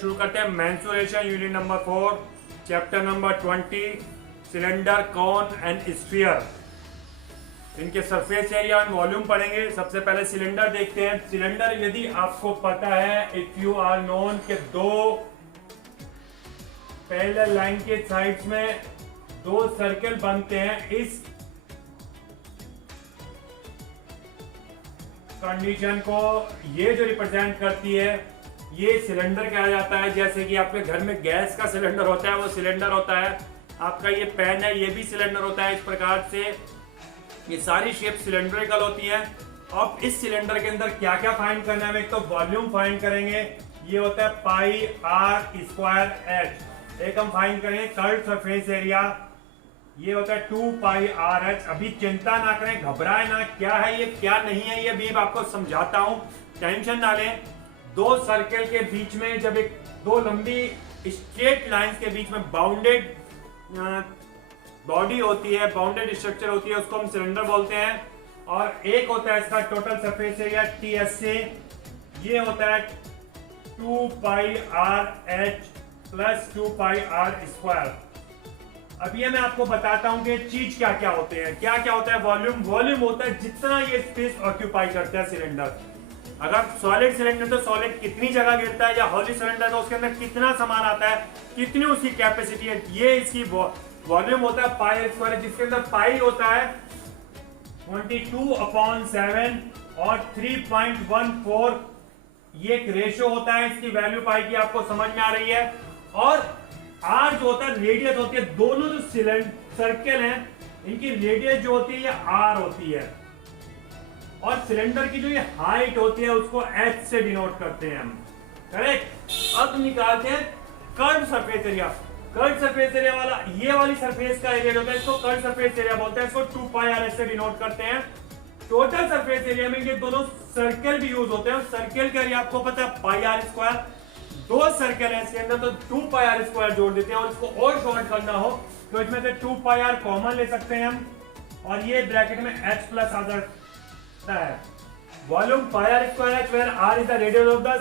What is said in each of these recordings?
शुरू करते हैं mensuration unit number 4 chapter number 20 cylinder cone and sphere. इनके सरफेस एरिया एंड वॉल्यूम पढ़ेंगे। सबसे पहले सिलेंडर देखते हैं। सिलेंडर यदि आपको पता है, इफ यू आर नोन के दो पैरेलल लाइन के साइड्स में दो सर्कल बनते हैं, इस कंडीशन को ये जो रिप्रेजेंट करती है ये सिलेंडर कहा जाता है। जैसे कि आपके घर में गैस का सिलेंडर होता है, वो सिलेंडर होता है। आपका ये पेन है, ये भी सिलेंडर होता है। इस प्रकार से ये सारी शेप सिलेंड्रिकल होती है। अब इस सिलेंडर के अंदर क्या क्या फाइंड करना है, एक तो वॉल्यूम फाइंड करेंगे, ये होता है पाई आर स्क्वायर एच। एक हम फाइंड करेंगे कर्व्ड सरफेस एरिया, ये होता है 2 पाई आर एच। अभी चिंता ना करें, घबराए ना, क्या है ये क्या नहीं है ये भी आपको समझाता हूं, टेंशन ना लें। दो सर्कल के बीच में जब एक दो लंबी स्ट्रेट लाइंस के बीच में बाउंडेड बॉडी होती है, बाउंडेड स्ट्रक्चर होती है, उसको हम सिलेंडर बोलते हैं। और एक होता है इसका टोटल सरफेस एरिया TSA, ये होता है 2 pi are H plus 2 pi are square. अब ये मैं आपको बताता हूं कि चीज क्या क्या होते हैं। क्या क्या होता है वॉल्यूम? वॉल्यूम होता है जितना ये स्पेस ऑक्यूपाई करता है सिलेंडर। अगर सॉलिड सिलेंडर तो सॉलिड कितनी जगह गिरता है, या हॉली सिलेंडर तो उसके अंदर कितना सामान आता है, कितनी उसकी कैपेसिटी है, ये इसकी वॉल्यूम होता है पाई स्क्वायर, जिसके अंदर पाई होता है 22/7 और 3.14। ये एक रेशियो होता है, इसकी वैल्यू पाई की आपको समझ में आ रही है। और आर जो होता है रेडियस होती है, दोनों जो सर्कल हैं इनकी रेडियस जो होती है ये आर होती है। और सिलेंडर की जो ये हाइट होती है उसको एच से डिनोट करते हैं हम, करेक्ट। अब निकालते हैं curved surface area. Curved surface area वाला ये वाली सरफेस का एरिया होता है, इसको कर्व्ड सरफेस एरिया बोलते हैं। इसको 2 पाई आर एच से डिनोट करते हैं। टोटल सरफेस एरिया में ये दोनों सर्कल भी यूज होते हैं। सर्कल का एरिया आपको पता है पाई आर स्क्वायर। दो सर्कल है इसके अंदर तो 2 पाई आर स्क्वायर जोड़ देते हैं। और इसको और शॉर्ट करना हो तो इसमें से 2 पाई आर कॉमन ले सकते हैं हम, और ये ब्रैकेट में h प्लस आ जाता है। Volume pi are square h, where r is the radius of the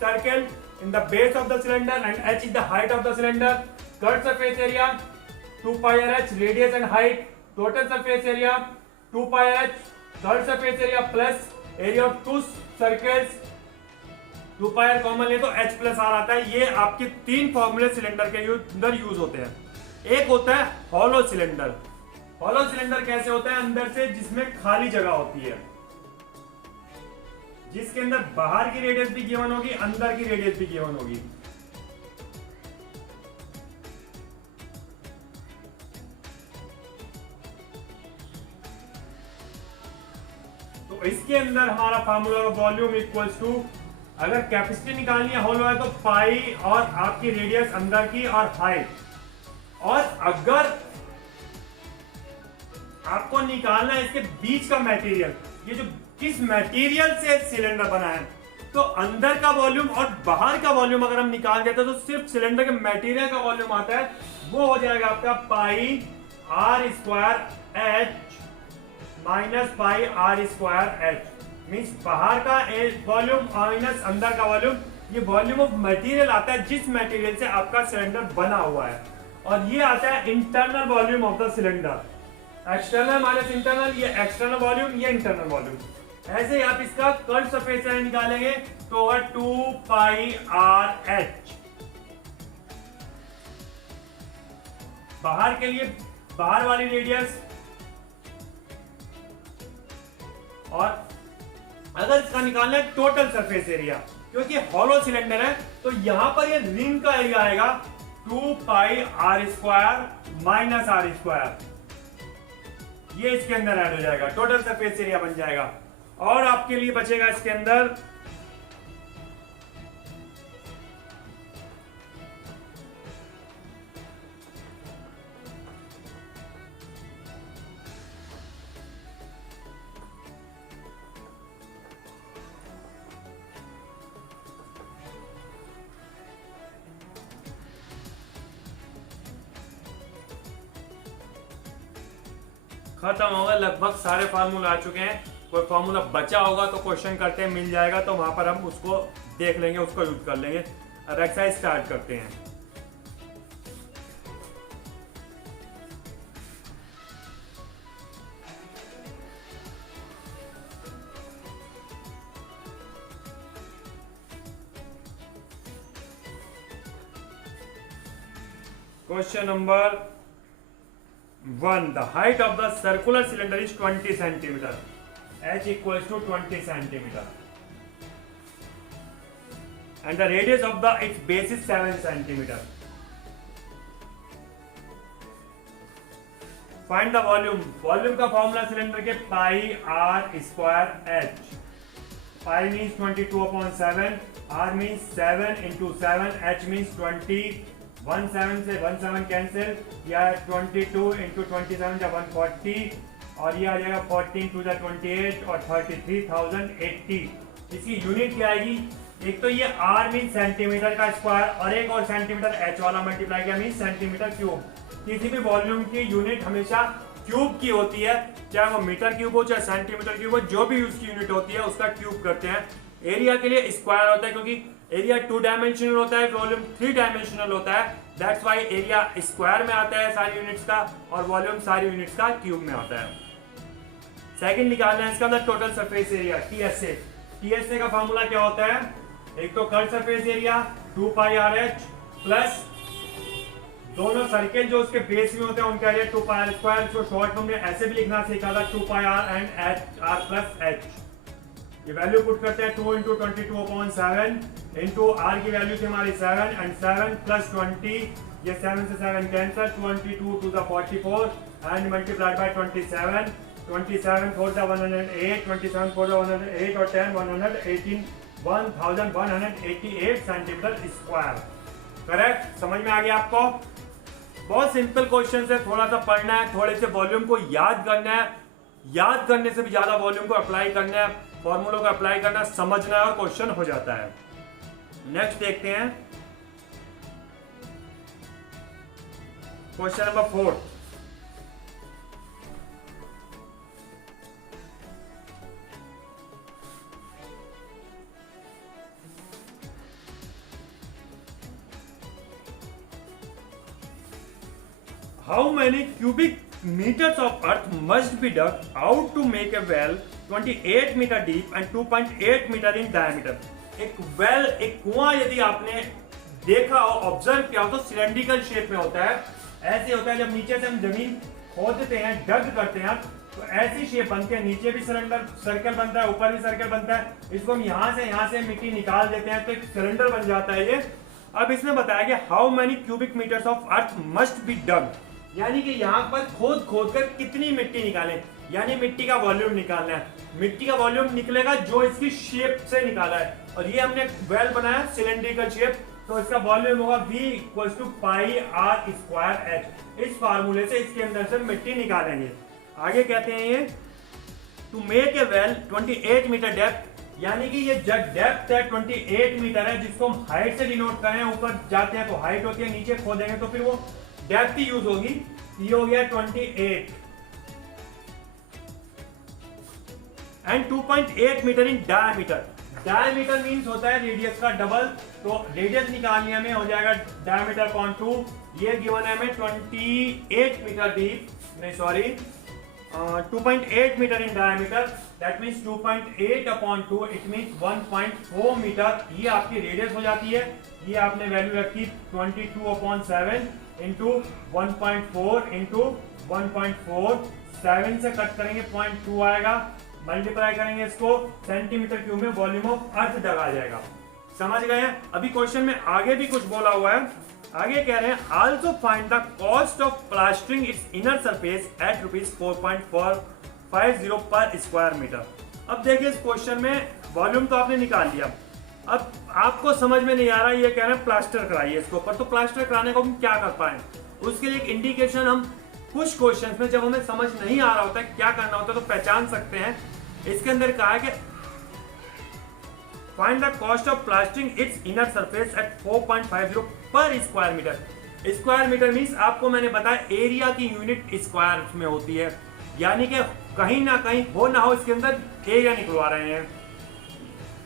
circle in the base of the cylinder and h is the height of the cylinder. Curved surface area 2 pi r h, radius and height. Total surface area 2 pi r h, curved surface area plus area of two circles 2 pi r common ले तो H plus are आता है। ये आपके तीन फॉर्मूले cylinder के अंदर यूज होते हैं। एक होता है हॉलो सिलेंडर। हॉलो सिलेंडर कैसे होता है? अंदर से जिसमें खाली जगह होती है, जिसके अंदर बाहर की रेडियस भी गिवन होगी, अंदर की रेडियस भी गिवन होगी। तो इसके अंदर हमारा फार्मूला वॉल्यूम इक्वल्स टू, अगर कैपेसिटी निकालनी है होलो है तो पाई और आपकी रेडियस अंदर की और हाइट। और अगर आपको निकालना है इसके बीच का मटेरियल, ये जो किस मटेरियल से सिलेंडर बना है, तो अंदर का वॉल्यूम और बाहर का वॉल्यूम अगर हम निकाल देते हैं तो सिर्फ सिलेंडर के मटेरियल का वॉल्यूम आता है, वो हो जाएगा आपका pi are square H minus pi are square H. Means बाहर का वॉल्यूम माइनस अंदर का वॉल्यूम, ये वॉल्यूम ऑफ मटेरियल आता है जिस मटेरियल से आपका सिलेंडर बना हुआ है। और ये आता है internal volume of the cylinder. External minus internal, ये एक्सटर्नल वॉल्यूम, ये इंटरनल वॉल्यूम। ऐसे ही आप इसका कर्व्ड सरफेस एरिया निकालेंगे तो होगा 2 पाई आर एच। बाहर के लिए बाहर वाली रेडियस, और अगर इसका निकालना है टोटल सरफेस एरिया, क्योंकि हॉलो सिलेंडर है तो यहां पर ये रिंग का एरिया आएगा 2 pi are square minus R square. ये इसके अंदर ऐड हो जाएगा, टोटल सरफेस एरिया बन जाएगा। और आपके लिए बचेगा इसके अंदर खत्म होगा, लगभग सारे फार्मूला आ चुके हैं। कोई फार्मूला बचा होगा तो क्वेश्चन करते हैं, मिल जाएगा तो वहां पर हम उसको देख लेंगे, उसको यूज कर लेंगे। अब एक्सरसाइज स्टार्ट करते हैं। Question number 1. The height of the circular cylinder is 20 centimeter. H equals to 20 centimeter. And the radius of the its base is 7 centimeter. Find the volume. Volume का फॉर्मूला सिलेंडर के पाई r square h. पाई means 22/7. r means 7 into 7. h means 20. 17 से 17 cancel, या 22 into 27 या 140, और ये आ जाएगा 14 to 28 और 33,080। इसकी यूनिट क्या आएगी? एक तो ये r मीन सेंटीमीटर का स्क्वायर और एक और सेंटीमीटर h वाला मल्टीप्लाई किया मीन सेंटीमीटर क्यूब। किसी भी वॉल्यूम की यूनिट हमेशा क्यूब की होती है, चाहे वो मीटर क्यूब हो चाहे सेंटीमीटर क्यूब हो, जो भी उसकी यूनिट होती है उसका क्यूब करते हैं। एरिया के लिए स्क्वायर होता है क्योंकि एरिया 2 डायमेंशनल होता है, वॉल्यूम 3 डायमेंशनल होता है। दैट्स वाई एरिया स्क्वायर में आता है सारी यूनिट्स का और वॉल्यूम सारी यूनिट्स का क्यूब में आता है। सेकंड निकालना है इसका मतलब total surface area TSA. TSA का फॉर्मूला क्या होता है? एक तो curve surface area 2 pi are H plus दोनों सर्किल जो उसके बेस में होते हैं उनका एरिया 2 पाई आर स्क्वायर। इसको शॉर्ट में हमने ऐसे भी लिखना सीखा था 2 pi R and H R plus H. ये वैल्यू पुट करते हैं 2 इंटू 22/7 इंटू आर की वैल्यू थी हमारी 7 एंड 7 प्लस 20, ये 7 से 7 cancel, 22 two the 44 and multiplied by 27, 27 4 the 108, 27 4 the 108 और 10 118, 1188 सेंटीमीटर स्क्वायर। करेक्ट? समझ में आ गया आपको? बहुत सिंपल क्वेश्चन है, थोड़ा सा पढ़ना है, थोड़े से वॉल्यूम को याद करना है, याद करने से भी ज्यादा वॉल्यूम को अप्लाई करना है, फॉर्मूलों को अप्लाई करना, समझना है और क्वेश्चन हो जाता है। नेक्स्ट देखते हैं question number 4। How many cubic meters of earth must be dug out to make a well 28 meter deep and 2.8 meter in diameter? एक वेल, एक कुआं यदि आपने देखा हो, ऑब्जर्व किया हो तो सिलेंड्रिकल शेप में होता है। ऐसे होता है जब नीचे से हम जमीन खोदते हैं, डग करते हैं तो ऐसी शेप बनती है, नीचे भी सिलेंडर सर्कल बनता है, ऊपर भी सर्कल बनता है। इसको हम यहाँ से मिट्टी निकाल देते हैं तो एक सिलेंडर बन जाता है ये। अब इसमें बताया गया how many cubic metres of earth must be dug, यानी कि यहाँ पर खोद कर कितनी मिट्टी निकालें, यानी मिट्टी का वॉल्यूम निकालना है। मिट्टी का वॉल्यूम निकलेगा जो इसकी शेप से निकाला है, और ये हमने वेल बनाया सिलेंड्रिकल शेप, तो इसका वॉल्यूम होगा V equals to pi are square h. इस फार्मूले से इसके अंदर से मिट्टी निकालेंगे। आगे कहते हैं ये to make a well 28 metre depth, यानी कि ये डेप्थ है 28 मीटर है, जिसको हम हाइट से डिनोट करें। ऊपर जाते हैं तो हाइट होती है, नीचे खोदेंगे तो फिर वो डेप्थ यूज होगी। ये हो गया 28 and 2.8 metre in diameter. Diameter means होता है रेडियस का डबल, तो रेडियस निकालने में हो जाएगा डायमीटर अपॉन 2। ये गिवन है हमें 28 मीटर डीप, नहीं sorry 2.8 metre in diameter, that means 2.8 upon 2, it means 1.4 metre. ये आपकी रेडियस हो जाती है। ये आपने वैल्यू रखी 22/7 इंटू 1.4 इंटू 1.4, 7 से कट करेंगे 0.2 आएगा, मल्टीप्लाई करेंगे इसको सेंटीमीटर क्यूब में, वॉल्यूम ऑफ अर्थ डग आ जाएगा। समझ गए हैं? अभी क्वेश्चन में आगे भी कुछ बोला हुआ है। आगे कह रहे हैं also find the cost of plastering its inner surface eight ₹4.450 पर स्क्वायर मीटर। अब देखिए इस क्वेश्चन में वॉल्यूम तो आपने निकाल लिया, अब आपको समझ में नहीं आ रहा, ये कह रहे हैं प्लास्टर कराइए इसके ऊपर। तो प्लास्टर कराने को हम क्या कर पाए, उसके लिए एक इंडिकेशन हम कुछ क्वेश्चंस में जब हमें समझ नहीं आ रहा होता है क्या करना होता है तो पहचान सकते हैं। इसके अंदर कहा है कि find the cost of plastering its inner surface at 4.50 per square metre. Square metre means आपको मैंने बताया एरिया की यूनिट स्क्वायर में होती है, यानी कि कहीं ना कहीं हो ना हो इसके अंदर एरिया निकलवा रहे हैं।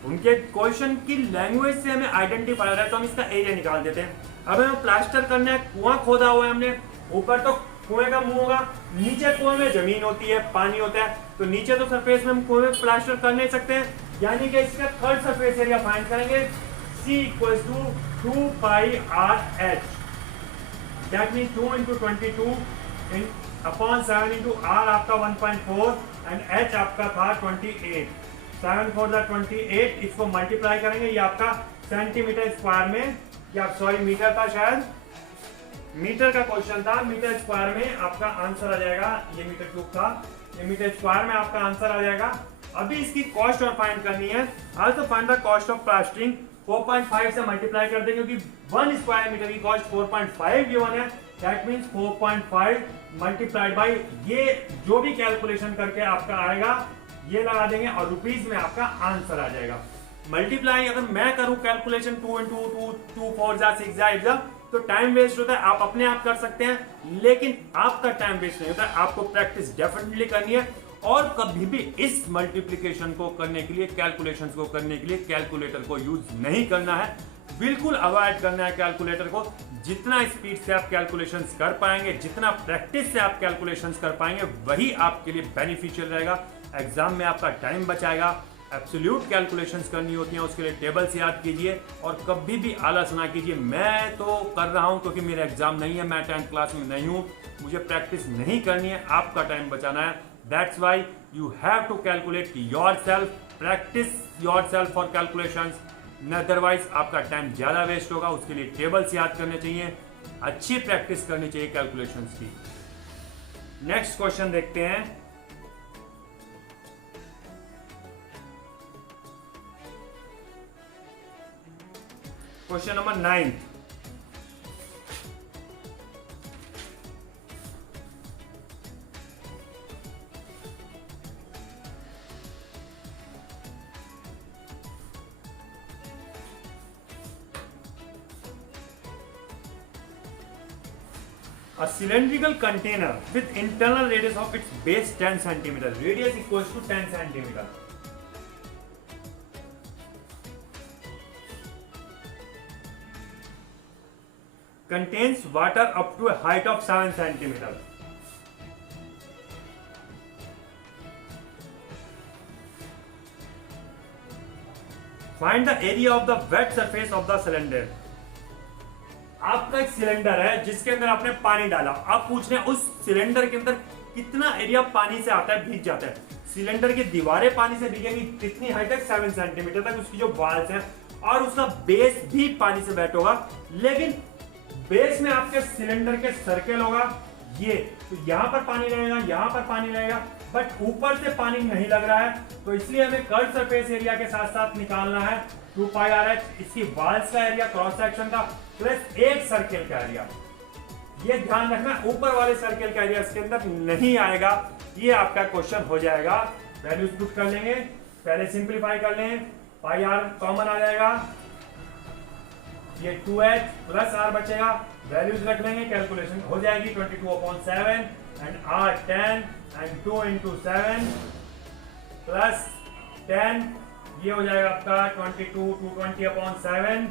उनके क्वेश्चन की लैंग्वेज से हमें आइडेंटिफाई हो रहा है तो हम इसका एरिया निकाल देते हैं। अब हमें प्लास्टर करना है, कुआं खोदा हुआ है हमने, ऊपर तो कुएं का मुंह होगा, नीचे कुएं में जमीन होती है, पानी होता है, तो नीचे तो सरफेस में हम कुएं में प्लास्टर कर नहीं सकते हैं, यानी कि इसका थर्ड सरफेस एरिया फाइंड करेंगे। C equals to 2 pi are h, that mean 2 into 22 upon 7 into r आपका 1.4 एंड एच आपका था 28, 7 4 28, इसको मल्टीप्लाई करेंगे, ये आपका सेंटीमीटर स्क्वायर में, या सॉरी मीटर था शायद, मीटर का क्वेश्चन था, मीटर स्क्वायर में आपका आंसर आ जाएगा, ये मीटर क्यूब था, ये मीटर स्क्वायर में आपका आंसर आ जाएगा। अभी इसकी कॉस्ट और फाइंड करनी है। Also find the cost of plastering, 4.5 से मल्टीप्लाई कर देंगे क्योंकि 1 स्क्वायर मीटर की कॉस्ट 4.5 गिवन है, दैट मींस 4.5 मल्टीप्लाइड बाय ये जो भी कैलकुलेशन करके आपका आएगा ये लगा देंगे और रुपीस में आपका आंसर आ जाएगा। मल्टीप्लाई अगर मैं करूं कैलकुलेशन 2 इंटू 2 2 4 जा 6 जा 8 जा तो टाइम वेस्ट होता है, आप अपने आप कर सकते हैं, लेकिन आपका टाइम वेस्ट नहीं होता है, आपको प्रैक्टिस डेफिनेटली करनी है। और कभी भी इस मल्टीप्लिकेशन को करने के लिए, कैलकुलेशंस को करने के लिए कैलकुलेटर को यूज नहीं करना है, बिल्कुल अवॉइड करना है कैलकुलेटर को। जितना स्पीड से आप कैलकुलेशंस कर पाएंगे, जितना प्रैक्टिस से आप कैलकुलेशंस कर पाएंगे, वही आपके लिए बेनिफिशियल रहेगा। एग्जाम में आपका टाइम बचाएगा। एब्सोल्यूट कैलकुलेशंस करनी होती हैं, उसके लिए टेबल्स याद कीजिए और कभी भी आलस ना कीजिए। मैं तो कर रहा हूं क्योंकि मेरा एग्जाम नहीं है, मैं 10th क्लास में नहीं हूं, मुझे प्रैक्टिस नहीं करनी है, आपका टाइम बचाना है। That's why you have to calculate yourself, practise yourself for calculations, otherwise आपका टाइम ज्यादा वेस्ट होगा। उसके लिए टेबल्स याद करने चाहिए, अच्छी प्रैक्टिस करनी चाहिए कैलकुलेशंस की। नेक्स्ट क्वेश्चन देखते हैं। Question number 9, a cylindrical container with internal radius of its base 10 centimeter, radius equals to 10 centimeter. Contains water up to a height of 7 centimeter. Find the area of the wet surface of the cylinder. आपका एक cylinder है जिसके अंदर आपने पानी डाला, आप पूछ रहे हैं उस सिलेंडर के अंदर कितना एरिया पानी से आता है, भीग जाता है। सिलेंडर की दीवारें पानी से भीगेंगी, कितनी हाइट तक, 7 सेंटीमीटर तक, उसकी जो वाल्स हैं, और उसका बेस भी पानी से वेट होगा। लेकिन बेस में आपके सिलेंडर के सर्कल होगा ये, तो यहां पर पानी रहेगा, यहां पर पानी रहेगा, बट ऊपर से पानी नहीं लग रहा है, तो इसलिए हमें कर्व सरफेस एरिया के साथ साथ निकालना है 2 पाई आर एच, इसकी वाल्स का एरिया क्रॉस सेक्शन का प्लस एक सर्कल का एरिया। ये ध्यान रखना, ऊपर वाले सर्कल का एरिया इसके अंदर नहीं आएगा। ये आपका क्वेश्चन हो जाएगा। वैल्यूज पुट कर लेंगे, पहले सिंप्लीफाई कर लें, पाई आर कॉमन आ जाएगा, ये 2h प्लस आर बचेगा, वैल्यूज रख लेंगे, कैलकुलेशन हो जाएगी 22/7 and r 10 and 2 into 7 plus 10, ये हो जाएगा आपका 22 220/7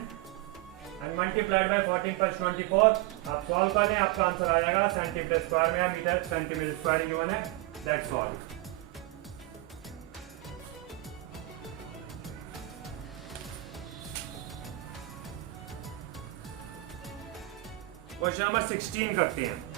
एंड मल्टीप्लाइड बाय 14 + 24। आप सॉल्व कर लें, आपका आंसर आ जाएगा सेंटीमीटर स्क्वायर में है, मीटर सेंटीमीटर स्क्वायर गिवन है, दैट्स ऑल। क्वेश्चन नंबर 16 करते हैं।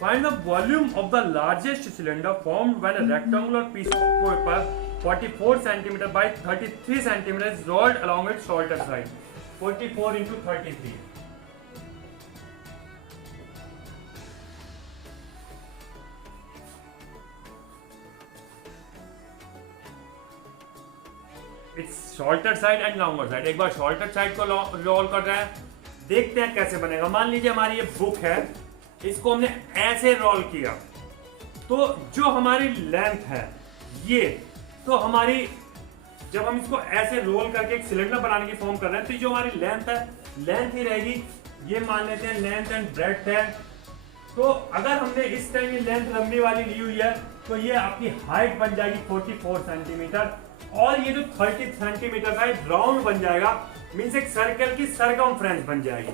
Find the volume of the largest cylinder formed when a rectangular piece of paper 44 cm by 33 cm is rolled along its shorter side. 44 into 33. It's shorter side and longer side. एक बार shorter side को role कर रहे हैं, देखते हैं कैसे बनेगा। मान लीजिए हमारी ये बुक है, इसको हमने ऐसे रोल किया, तो जो हमारी लेंथ है ये, तो हमारी जब हम इसको ऐसे रोल करके एक सिलेंडर बनाने की फॉर्म कर रहे हैं, तो जो हमारी लेंथ है, लेंथ ही रहेगी, ये मान लेते हैं लेंथ एंड ब्रेड्थ है। तो अगर हमने इस टाइम ये लेंथ लंबी वाली ली हुई है, तो ये आपकी हाइट बन जाएगी 44 सेंटीमीटर, और ये जो 30 सेंटीमीटर है राउंड बन जाएगा, मीन्स एक सर्कल की सरकमफ्रेंस बन जाएगी।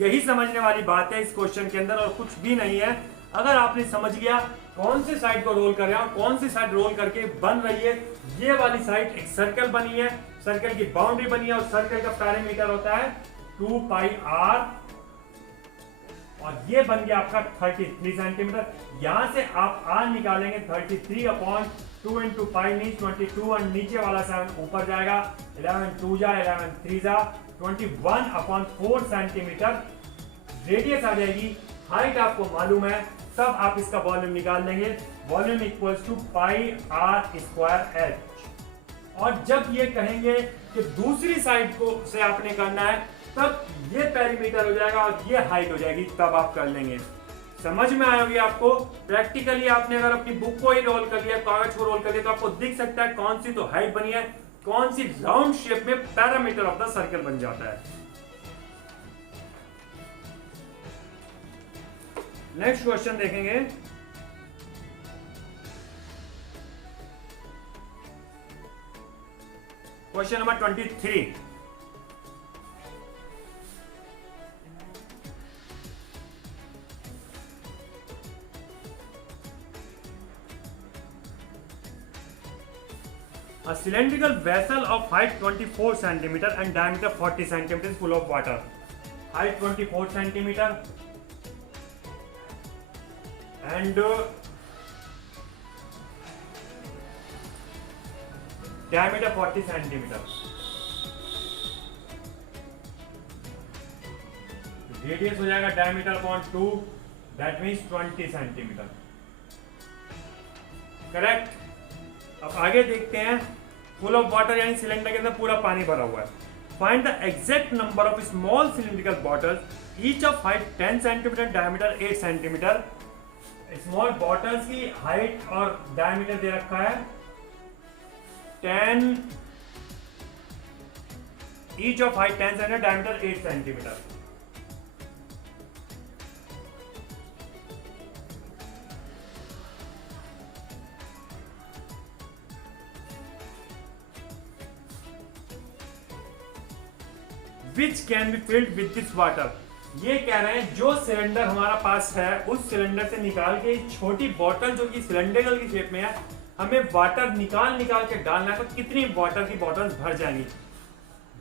यही समझने वाली बात है इस क्वेश्चन के अंदर, और कुछ भी नहीं है। अगर आपने समझ गया कौन सी साइड को रोल कर रहे हैं और कौन सी साइड रोल करके बन रही है, ये वाली साइड एक सर्कल बनी है, सर्कल की बाउंड्री बनी है, और सर्कल का पैरामीटर होता है 2 पाई r, और ये बन गया आपका 33 सेंटीमीटर। यहां से आप r निकालेंगे 33/2 इंटू पाई मीन 22, और नीचे वाला 7 ऊपर जाएगा, 11 2 जा 11 3 जा 21/4 सेंटीमीटर रेडियस आ जाएगी। हाइट आपको मालूम है, तब आप इसका वॉल्यूम निकाल लेंगे, volume equals to pi r square h। और जब ये कहेंगे कि दूसरी साइड को से आपने करना है, तब ये पेरीमीटर हो जाएगा और ये हाइट हो जाएगी, तब आप कर लेंगे। समझ में आएगी आपको। प्रैक्टिकली आपने अगर अपनी बुक को ही रोल कर लिया, कागज को रोल कर लिया, तो आपको दिख सकता है कौन सी तो हाइट बनी है, कौन सी राउंड शेप में पैरामीटर ऑफ द सर्कल बन जाता है। नेक्स्ट क्वेश्चन देखेंगे। Question number 23। A cylindrical vessel of height 24 centimeter and diameter 40 centimeter is full of water. Height 24 centimeter and diameter 40 centimeter. Radius हो जाएगा diameter upon 2, that means 20 centimeter. Correct? अब आगे देखते हैं। फुल ऑफ वाटर यानी cylinder के अंदर पूरा पानी भरा हुआ है। Find the exact number of small cylindrical bottles, each of height 10 centimetre, diameter 8 centimetre. Small bottles की हाइट और डायमीटर दे रखा है 10, each of height 10 centimetre, diameter 8 centimetre. Which can be filled with this water? ये कह रहे हैं जो cylinder हमारा पास है, उस सिलेंडर से निकाल के छोटी बोतल जो कि सिलेंडर की शेप में है, हमें वाटर निकाल के डालना है। तो कितनी वाटर की बोतल्स भर जाएंगी?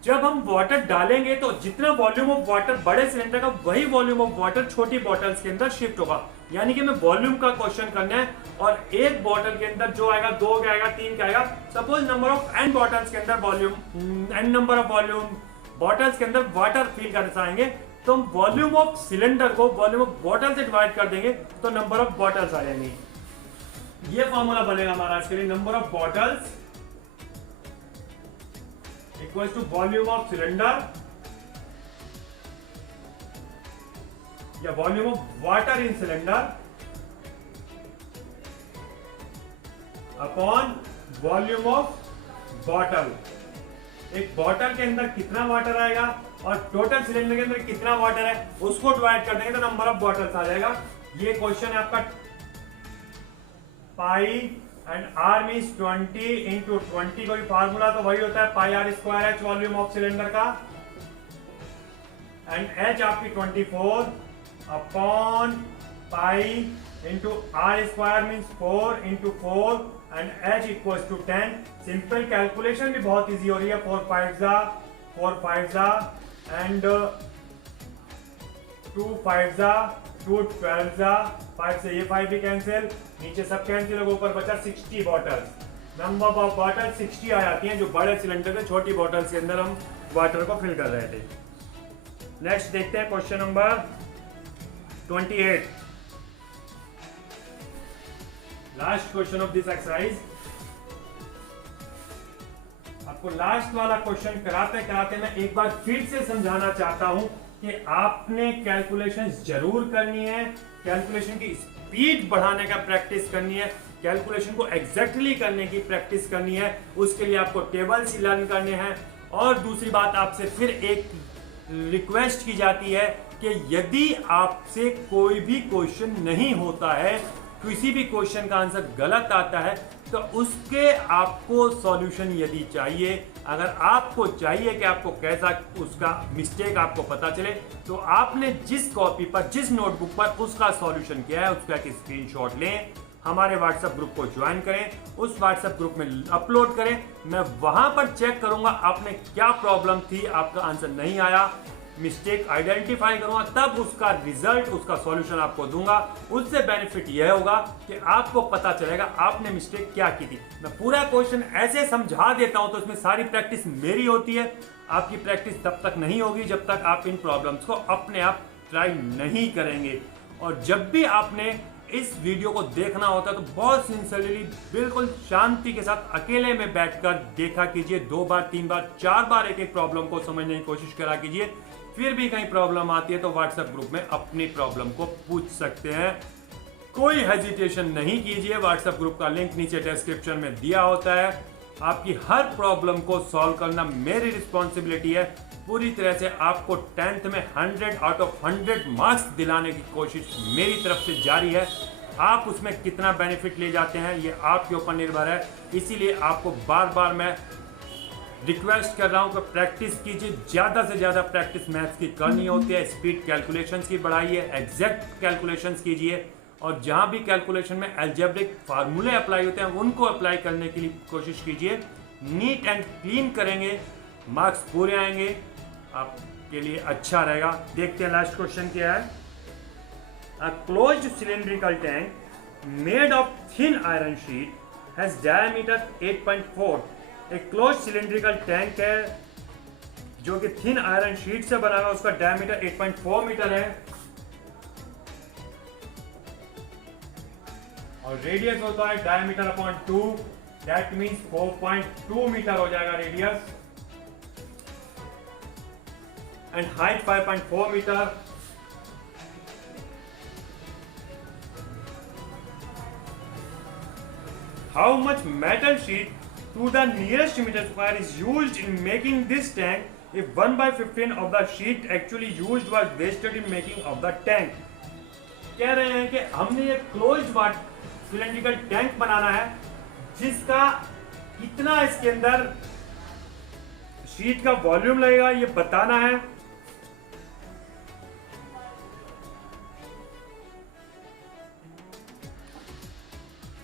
जब हम वाटर डालेंगे तो जितना वॉल्यूम ऑफ वाटर बड़े सिलेंडर का, वही वॉल्यूम ऑफ वाटर छोटी बोतल्स के अंदर शिफ्ट होगा। यानी कि हमें वॉल्यूम का क्वेश्चन करना है, और एक बोतल के अंदर जो आएगा 2 का आएगा, 3 का आएगा। Suppose number of n bottles के अंदर volume, n number of volume bottles के अंदर वाटर फिल करना चाहेंगे, तो हम वॉल्यूम ऑफ सिलेंडर को वॉल्यूम ऑफ बॉटल से डिवाइड कर देंगे, तो नंबर ऑफ बॉटल्स आ जाएंगे। ये फॉर्मूला बनेगा हमारा इसके लिए। Number of bottles equal to volume of cylinder या volume of water in cylinder upon volume of bottle. एक बॉटल के अंदर कितना वाटर आएगा और टोटल सिलेंडर के अंदर कितना वाटर है, उसको डिवाइड कर देंगे तो नंबर ऑफ बॉटल्स आ जाएगा। ये क्वेश्चन है आपका। Pi and R means 20 into 20, कोई फार्मूला तो वही होता है pi are square H volume of cylinder का, एंड एच आपकी 24 upon pi into R square means 4 into 4 and h equals to 10। Simple calculation भी बहुत इजी हो रही है। 4 5 जा एंड 2 5 जा 2 12 जा, 5 से ये 5 भी कैंसिल, नीचे सब कैंसिल होगा, ऊपर बचा 60 बॉटल्स। नंबर ऑफ बॉटल 60 आ जाती हैं, जो बड़े सिलेंडर के छोटी बॉटल्स के अंदर हम वाटर को फिल कर रहे थे। नेक्स्ट देखते हैं question number 28, last question of this exercise. आपको लास्ट वाला क्वेश्चन कराते कराते मैं एक बार फिर से समझाना चाहता हूं कि आपने कैलकुलेशन जरूर करनी है, कैलकुलेशन की स्पीड बढ़ाने का प्रैक्टिस करनी है। कैलकुलेशन को एग्जैक्टली करने की प्रैक्टिस करनी है। उसके लिए आपको टेबल्स लर्न करने हैं। और दूसरी बात, आपसे फिर एक रिक्वेस्ट की जाती है कि यदि आपसे कोई भी क्वेश्चन नहीं होता है, किसी भी क्वेश्चन का आंसर गलत आता है, तो उसके आपको सॉल्यूशन यदि चाहिए, अगर आपको चाहिए कि आपको कैसा उसका मिस्टेक आपको पता चले, तो आपने जिस कॉपी पर, जिस नोटबुक पर उसका सॉल्यूशन किया है, उसका एक स्क्रीनशॉट लें, हमारे व्हाट्सएप ग्रुप को ज्वाइन करें, उस व्हाट्सएप ग्रुप में अपलोड करें। मैं वहां पर चेक करूंगा आपने क्या प्रॉब्लम थी, आपका आंसर नहीं आया, मिस्टेक आइडेंटिफाई करूंगा, तब उसका रिजल्ट, उसका सॉल्यूशन आपको दूंगा। उससे बेनिफिट यह होगा कि आपको पता चलेगा आपने मिस्टेक क्या की थी। मैं पूरा क्वेश्चन ऐसे समझा देता हूं तो इसमें सारी प्रैक्टिस मेरी होती है। आपकी प्रैक्टिस तब तक नहीं होगी जब तक आप इन प्रॉब्लम्स को अपने आप ट्राई नहीं करेंगे। और जब भी आपने इस वीडियो को देखना होता है तो बहुत सिंसियरली, बिल्कुल शांति के साथ अकेले में बैठकर देखा कीजिए। 2 बार, 3 बार, 4 बार एक एक प्रॉब्लम को समझने की कोशिश करा कीजिए। फिर भी कहीं प्रॉब्लम आती है तो व्हाट्सएप ग्रुप में अपनी प्रॉब्लम को पूछ सकते हैं। कोई हेजिटेशन नहीं कीजिए। व्हाट्सएप ग्रुप का लिंक नीचे डिस्क्रिप्शन में दिया होता है। आपकी हर प्रॉब्लम को सॉल्व करना मेरी रिस्पॉन्सिबिलिटी है। पूरी तरह से आपको 10th में 100 आउट ऑफ 100 मार्क्स दिलाने की कोशिश मेरी तरफ से जारी है। आप उसमें कितना बेनिफिट ले जाते हैं ये आपके ऊपर निर्भर है। इसीलिए आपको बार बार मैं रिक्वेस्ट कर रहा हूं कि प्रैक्टिस कीजिए, ज़्यादा से ज़्यादा प्रैक्टिस मैथ्स की करनी होती है। स्पीड कैलकुलेशंस की बढ़ाइए, एग्जैक्ट कैलकुलेशंस कीजिए, और जहां भी कैलकुलेशन में अलजेब्रिक फार्मूले अप्लाई होते हैं उनको अप्लाई करने की कोशिश कीजिए। नीट एंड क्लीन करेंगे, मार्क्स पूरे आएंगे, आपके लिए अच्छा रहेगा। देखते हैं लास्ट क्वेश्चन क्या है। A closed cylindrical tank made of thin iron sheet has diameter 8.4। एक क्लोज सिलिंड्रिकल टैंक है जो कि थिन आयरन शीट से बना हुआ, उसका डायमीटर 8.4 मीटर है और रेडियस होता है diameter upon 2, that means 4.2 metre हो जाएगा radius, and height 5.4 metre. How much metal sheet to the nearest meter square is used in making this tank if 1/15 of the sheet actually used was wasted in making of the tank। कह रहे हैं कि हमने एक closed cylindrical tank बनाना है जिसका कितना इसके अंदर शीट का वॉल्यूम लगेगा ये बताना है।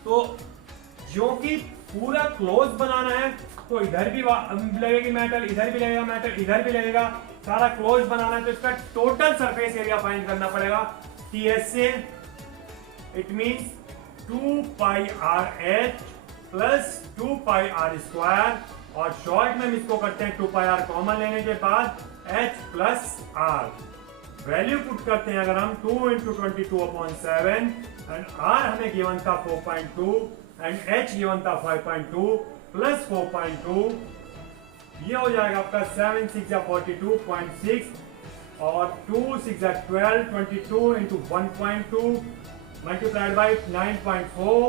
तो जो कि पूरा क्लोज बनाना है तो इधर भी लगेगी मेटल, इधर भी लगेगा मेटल, इधर भी लगेगा, सारा क्लोज बनाना है तो इसका टोटल सरफेस एरिया फाइंड करना पड़ेगा। TSA it means 2 pi RH plus 2 pi R square, और शॉर्ट में हम इसको करते हैं 2 पाई R कॉमन लेने के बाद H plus R। Value put करते हैं अगर हम 2 × 22/7 एंड R हमें गिवन था 4.2 एंड H गिवन था 5.2 प्लस 4.2, ये हो जाएगा आपका 7 6 42.6 और 2 6 12, 22 × 1.2 multiplied by 9.4,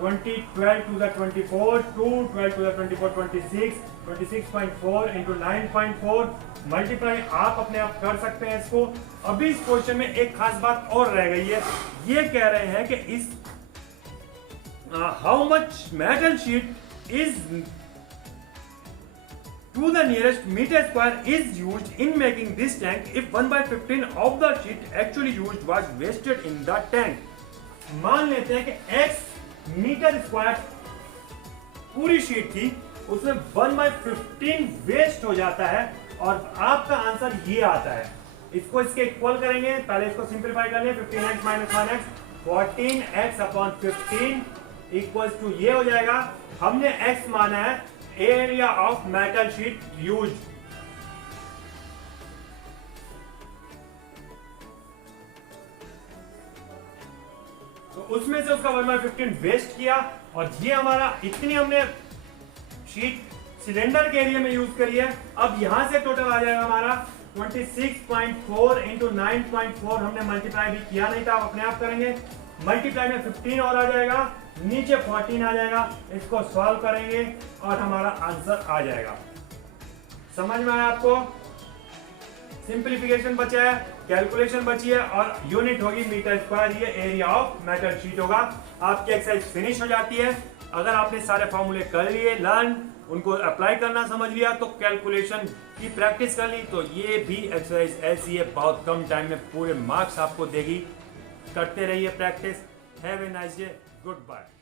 20 12 to the 24, 2 12 to the 24 26, 26.4 × 9.4 multiply आप अपने आप कर सकते हैं इसको। अभी इस क्वेश्चन में एक खास बात और रह गई है, ये कह रहे हैं कि इस how much metal sheet is to the nearest meter square is used in making this tank if 1/15 of the sheet actually used was wasted in the tank। मान लेते हैं कि x मीटर स्क्वायर पूरी शीट थी, उसमें 1/15 waste हो जाता है और आपका आंसर ये आता है। इसको इसके इक्वल करेंगे, पहले इसको सिंपलीफाई कर लें, 15x - 1x 14x upon 15 equals to ये हो जाएगा। हमने x माना है area of metal sheet use, तो उसमें से उसका 1/15 वेस्ट किया और ये हमारा इतनी हमने शीट सिलेंडर के एरिया में यूज करी है। अब यहां से टोटल आ जाएगा हमारा 26.4 × 9.4, हमने मल्टीप्लाई भी किया नहीं था, आप अपने आप करेंगे मल्टीप्लाई में 15 और आ जाएगा, नीचे 14 आ जाएगा। इसको सॉल्व करेंगे और हमारा आंसर आ जाएगा। समझ में आया आपको? सिंप्लीफिकेशन बचा है, कैलकुलेशन बची है और यूनिट होगी मीटर स्क्वायर, ये एरिया ऑफ मेटल शीट होगा। आपकी एक्सरसाइज फिनिश हो जाती है। अगर आपने सारे फॉर्मूले कर लिए, लर्न, उनको अप्लाई करना समझ लिया, तो कैलकुलेशन की प्रैक्टिस कर ली, तो ये भी एक्सरसाइज ऐसी है, बहुत कम टाइम में पूरे मार्क्स आपको देगी। करते रहिए practice. Have a nice day, good bye.